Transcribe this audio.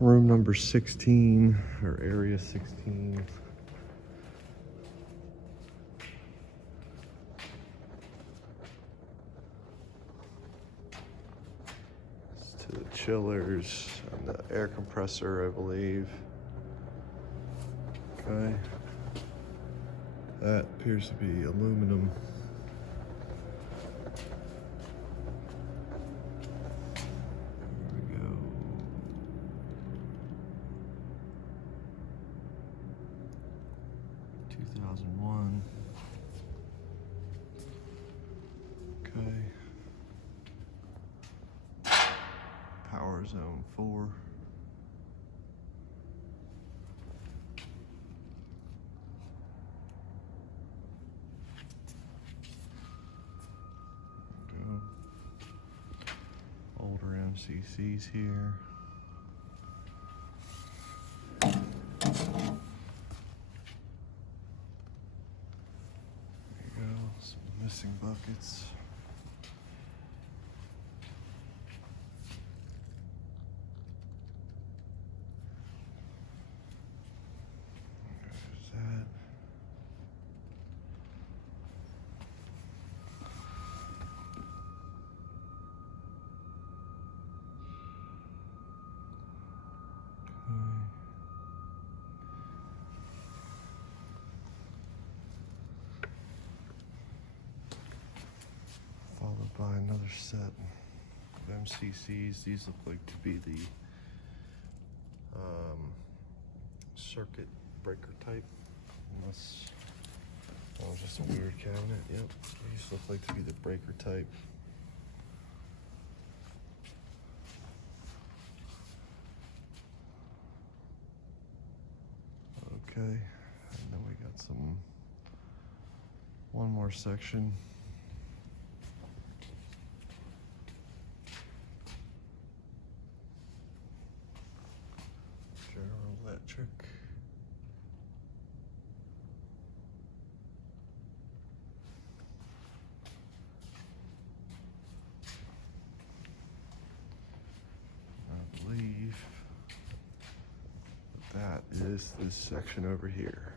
Room number 16, or area 16. It's to the chillers and the air compressor, I believe. Okay. That appears to be aluminum. There we go. (2001). Okay. Power zone 4. Older MCCs here. There you go, some missing buckets. There's that. Followed by another set of MCCs. These look like to be the circuit breaker type, unless that was just a weird cabinet. Yep, these look like to be the breaker type. Okay, and then we got one more section. General Electric. I believe that is this section over here.